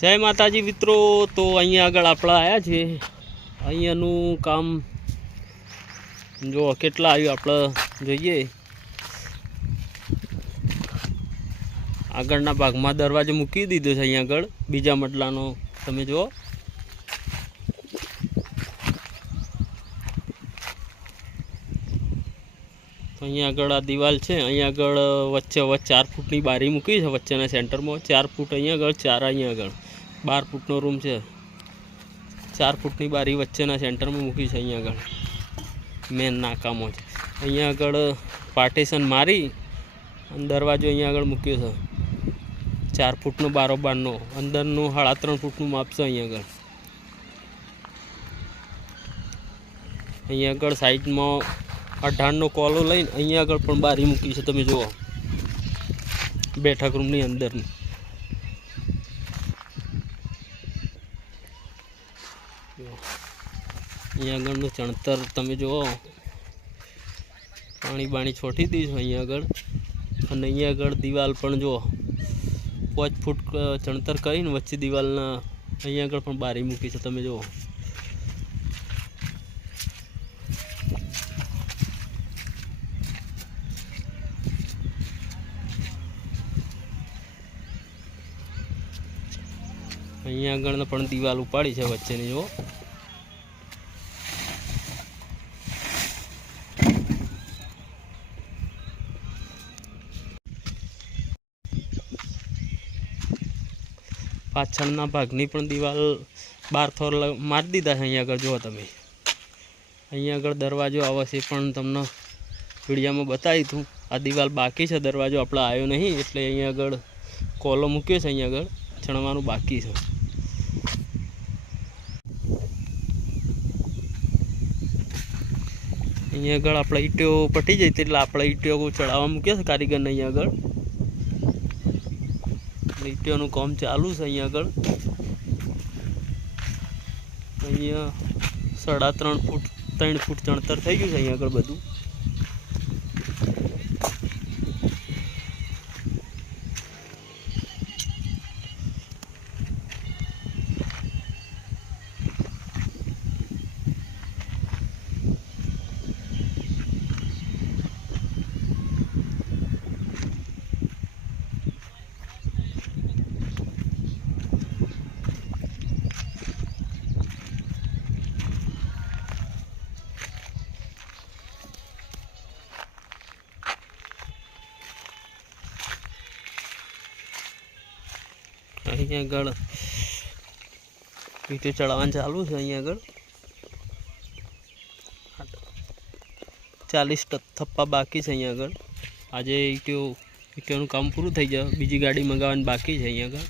જય માતાજી મિત્રો, તો અહીંયા આગળ આપણે આવ્યા છીએ। અહીંયાનું કામ જો કેટલા આવ્યું આપણે જોઈએ। આગળના ભાગમાં દરવાજો મૂકી દીધો છે। અહીંયા આગળ બીજા મટલાનો તમે જુઓ। અહીંયા આગળ આ દિવાલ છે। અહીંયા આગળ વચ્ચે 4 ફૂટની બારી મૂકી છે વચ્ચેના સેન્ટરમાં। 4 ફૂટ અહીંયા આગળ, 4 અહીંયા આગળ, 12 ફૂટનો રૂમ છે। 4 ફૂટની બારી વચ્ચેના સેન્ટરમાં મૂકી છે। અહીંયા આગળ મેન નાકામો છે। અહીંયા આગળ પાર્ટીશન મારી અને દરવાજો અહીંયા આગળ મૂક્યો છે 4 ફૂટનો બારોબારનો। અંદરનું 3.5 ફૂટનું માપ છે। અહીંયા આગળ સાઈડમાં 18નો કોલો લઈને અહીંયા આગળ પણ બારી મૂકી છે। તમે જુઓ બેઠક રૂમની અંદરની। અહીંયા આગળનું ચણતર તમે જુઓ, પાણી બાણી છોટી દીધું અહીંયા આગળ। અને અહીંયા આગળ દિવાલ પણ જુઓ 5 ફૂટ ચણતર કરીને વચ્ચે દિવાલના અહીંયા આગળ પણ બારી મૂકી છે। તમે જુઓ અહીંયા આગળ પણ દિવાલ ઉપાડી છે વચ્ચેની જુઓ। પાછળના ભાગની પણ દિવાલ 12 થોર મારી દીધા છે। અહીંયા આગળ જુઓ તમે। અહીંયા આગળ દરવાજો આવે છે પણ તમને વિડીયોમાં બતાવી હતું। આ દિવાલ બાકી છે, દરવાજો આપણે આવ્યો નહીં એટલે અહીંયા આગળ કોલો મૂક્યો છે। અહીંયા આગળ ચણવાનું બાકી છે। અહીંયા આગળ આપણે ઈંટો પટી જઈ એટલે આપણે ઈંટો ચડાવવા મૂક્યા છે કારીગરને। અહીંયા આગળ ઈંટોનું કામ ચાલુ છે। અહીંયા આગળ 3.5 ફૂટ 3 ફૂટ ચણતર થઈ ગયું છે। અહીંયા આગળ બધું અહીંયા આગળ ઈંટો ચડાવવાનું ચાલુ છે। અહીંયા આગળ 40 થપ્પા બાકી છે। અહીંયા આગળ આજે ઈંટોનું કામ પૂરું થઈ જાય, બીજી ગાડી મંગાવવાની બાકી છે। અહીંયા આગળ